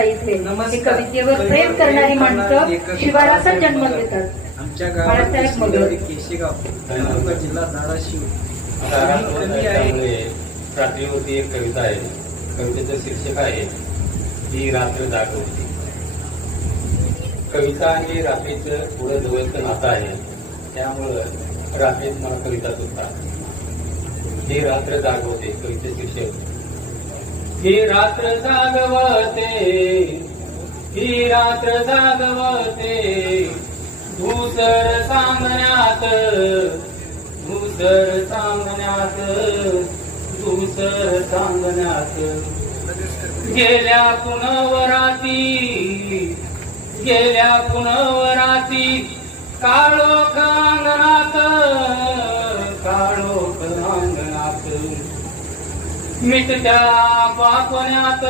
इथे कवितेवर प्रेम करणारी माणसं शिवाराचा जन्म देतात। आमच्या गावात केशेगाव तालुका जिल्हा धाराशिव रात्रीवरती एक कविता आहे। कवितेचं शीर्षक आहे ही रात्र जागवते। कविता आणि रात्रीचं पुढं जवळचं नातं आहे, त्यामुळं रात्रीत मला कविता सुचतात। ही रात्र जागवते कवितेचं शीर्षक ही रात्र जागवते, ही रात्र जागवते, धूसर सांगण्यात, धूसर सांगण्यात, धूसर सांगण्यात, गेल्या पुनवराती, गेल्या पुनवराती, काळोख अंगणात, काळोख अंगणात, मिटत्या पापण्यात,